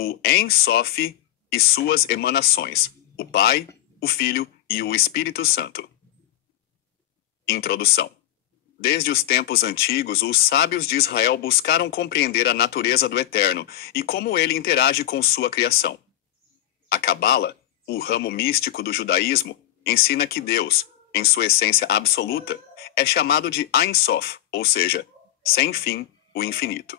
o Ein Sof e suas emanações, o Pai, o Filho e o Espírito Santo. Introdução. Desde os tempos antigos, os sábios de Israel buscaram compreender a natureza do Eterno e como ele interage com sua criação. A Cabala, o ramo místico do judaísmo, ensina que Deus, em sua essência absoluta, é chamado de Ein Sof, ou seja, sem fim, o infinito.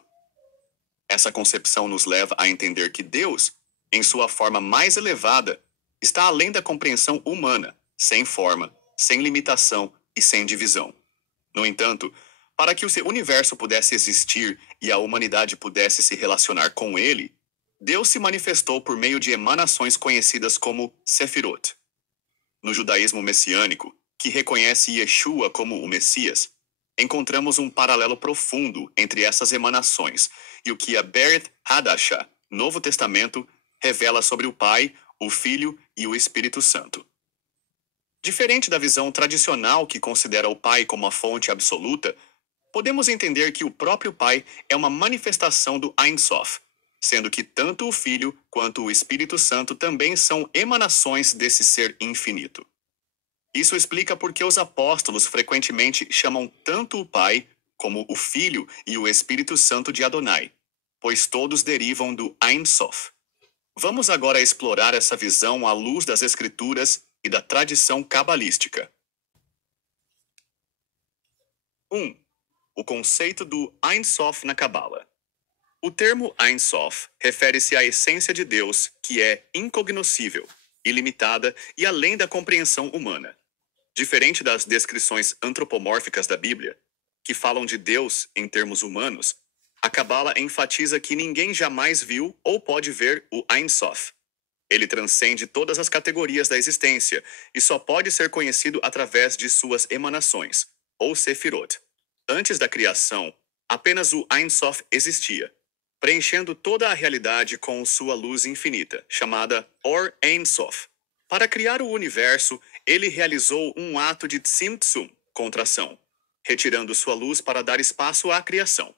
Essa concepção nos leva a entender que Deus, em sua forma mais elevada, está além da compreensão humana, sem forma, sem limitação e sem divisão. No entanto, para que o seu universo pudesse existir e a humanidade pudesse se relacionar com ele, Deus se manifestou por meio de emanações conhecidas como Sefirot. No judaísmo messiânico, que reconhece Yeshua como o Messias, encontramos um paralelo profundo entre essas emanações e o que a Berith Hadashah, Novo Testamento, revela sobre o Pai, o Filho e o Espírito Santo. Diferente da visão tradicional que considera o Pai como a fonte absoluta, podemos entender que o próprio Pai é uma manifestação do Ein Sof, sendo que tanto o Filho quanto o Espírito Santo também são emanações desse ser infinito. Isso explica por que os apóstolos frequentemente chamam tanto o Pai como o Filho e o Espírito Santo de Adonai, pois todos derivam do Ein Sof. Vamos agora explorar essa visão à luz das Escrituras e da tradição cabalística. 1. O conceito do Ein Sof na Cabala. O termo Ein Sof refere-se à essência de Deus, que é incognoscível, ilimitada e além da compreensão humana. Diferente das descrições antropomórficas da Bíblia, que falam de Deus em termos humanos, a Cabala enfatiza que ninguém jamais viu ou pode ver o Ein Sof. Ele transcende todas as categorias da existência e só pode ser conhecido através de suas emanações, ou Sefirot. Antes da criação, apenas o Ein Sof existia, preenchendo toda a realidade com sua luz infinita, chamada Or Ein Sof. Para criar o universo, ele realizou um ato de Tzimtzum, contração, retirando sua luz para dar espaço à criação.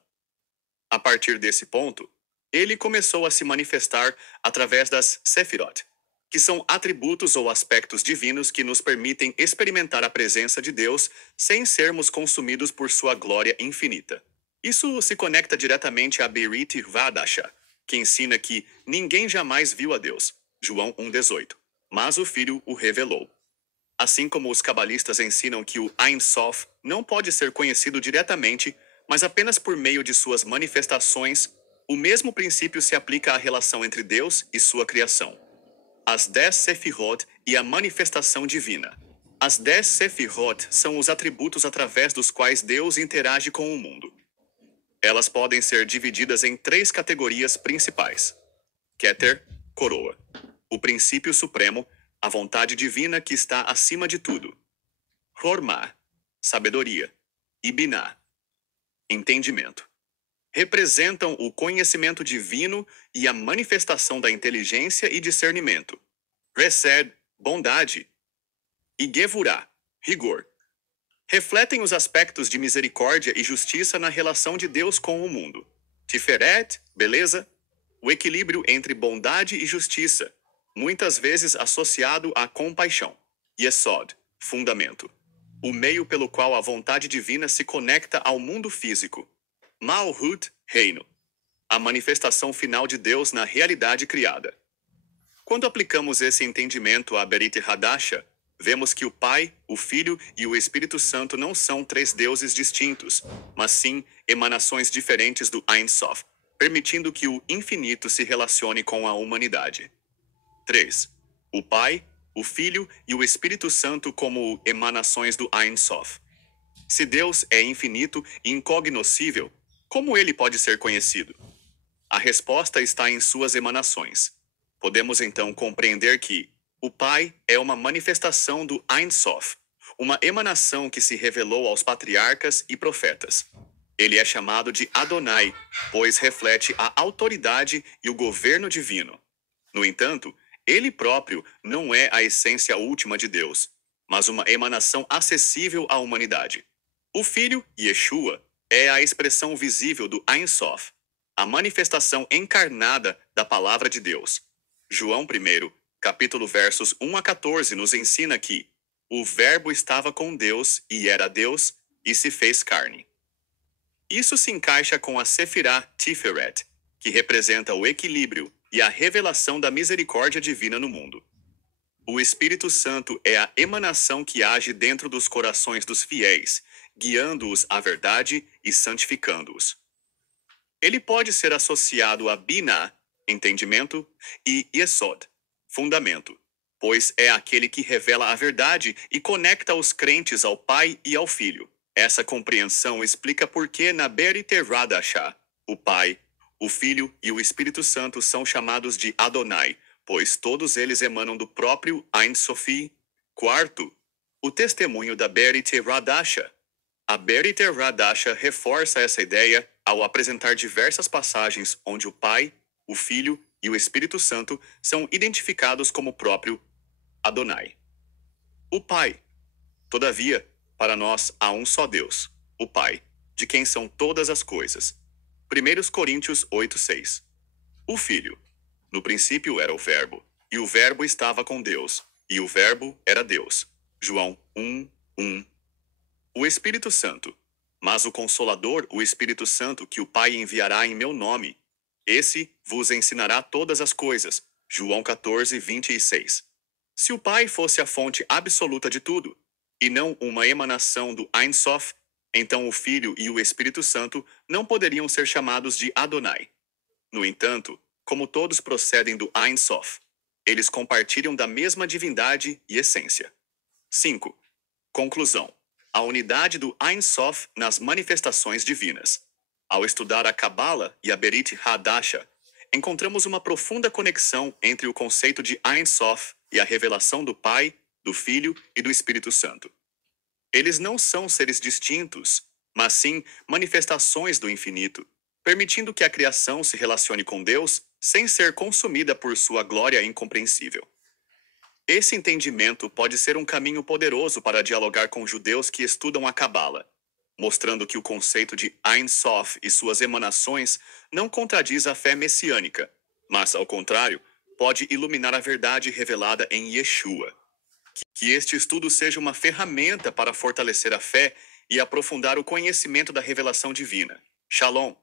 A partir desse ponto, ele começou a se manifestar através das Sefirot, que são atributos ou aspectos divinos que nos permitem experimentar a presença de Deus sem sermos consumidos por sua glória infinita. Isso se conecta diretamente a Berith Hadashah, que ensina que ninguém jamais viu a Deus, João 1,18, mas o Filho o revelou. Assim como os cabalistas ensinam que o Ein Sof não pode ser conhecido diretamente, mas apenas por meio de suas manifestações, o mesmo princípio se aplica à relação entre Deus e sua criação. As 10 Sefirot e a manifestação divina. As 10 Sefirot são os atributos através dos quais Deus interage com o mundo. Elas podem ser divididas em 3 categorias principais: Keter, coroa; o princípio supremo, a vontade divina que está acima de tudo; Hormah, sabedoria; e Binah, entendimento. Representam o conhecimento divino e a manifestação da inteligência e discernimento. Hesed, bondade; e Gevurah, rigor. Refletem os aspectos de misericórdia e justiça na relação de Deus com o mundo. Tiferet, beleza; o equilíbrio entre bondade e justiça, muitas vezes associado à compaixão. Yesod, fundamento, o meio pelo qual a vontade divina se conecta ao mundo físico. Malhut, reino, a manifestação final de Deus na realidade criada. Quando aplicamos esse entendimento à Berith Hadashah, vemos que o Pai, o Filho e o Espírito Santo não são 3 deuses distintos, mas sim emanações diferentes do Ein Sof, permitindo que o infinito se relacione com a humanidade. 3. O Pai, o Filho e o Espírito Santo como emanações do Ein Sof. Se Deus é infinito e incognoscível, como ele pode ser conhecido? A resposta está em suas emanações. Podemos então compreender que o Pai é uma manifestação do Ein Sof, uma emanação que se revelou aos patriarcas e profetas. Ele é chamado de Adonai, pois reflete a autoridade e o governo divino. No entanto, ele próprio não é a essência última de Deus, mas uma emanação acessível à humanidade. O Filho, Yeshua, é a expressão visível do Ein Sof. a manifestação encarnada da palavra de Deus. João 1, capítulo versos 1 a 14, nos ensina que o Verbo estava com Deus e era Deus e se fez carne. Isso se encaixa com a Sefirá Tiferet, que representa o equilíbrio e a revelação da misericórdia divina no mundo. O Espírito Santo é a emanação que age dentro dos corações dos fiéis, guiando-os à verdade e santificando-os. Ele pode ser associado a Binah, entendimento, e Yesod, fundamento, pois é aquele que revela a verdade e conecta os crentes ao Pai e ao Filho. Essa compreensão explica por que na Berite Radachá, o Pai, o Filho e o Espírito Santo são chamados de Adonai, pois todos eles emanam do próprio Ein Sofi. Quarto, o testemunho da Berite Radachá. A Berite Radachá reforça essa ideia ao apresentar diversas passagens onde o Pai, o Filho e o Espírito Santo são identificados como o próprio Adonai. O Pai. Todavia, para nós há um só Deus, o Pai, de quem são todas as coisas. 1 Coríntios 8:6. O Filho. No princípio era o Verbo, e o Verbo estava com Deus, e o Verbo era Deus. João 1:1. O Espírito Santo. Mas o Consolador, o Espírito Santo, que o Pai enviará em meu nome, esse vos ensinará todas as coisas. João 14:26. Se o Pai fosse a fonte absoluta de tudo, e não uma emanação do Ein Sof, então o Filho e o Espírito Santo não poderiam ser chamados de Adonai. No entanto, como todos procedem do Ein Sof, eles compartilham da mesma divindade e essência. 5. Conclusão. A unidade do Ein Sof nas manifestações divinas. Ao estudar a Cabala e a Berit Hadasha, encontramos uma profunda conexão entre o conceito de Ein Sof e a revelação do Pai, do Filho e do Espírito Santo. Eles não são seres distintos, mas sim manifestações do infinito, permitindo que a criação se relacione com Deus sem ser consumida por sua glória incompreensível. Esse entendimento pode ser um caminho poderoso para dialogar com judeus que estudam a Cabala, mostrando que o conceito de Ein Sof e suas emanações não contradiz a fé messiânica, mas, ao contrário, pode iluminar a verdade revelada em Yeshua. Que este estudo seja uma ferramenta para fortalecer a fé e aprofundar o conhecimento da revelação divina. Shalom!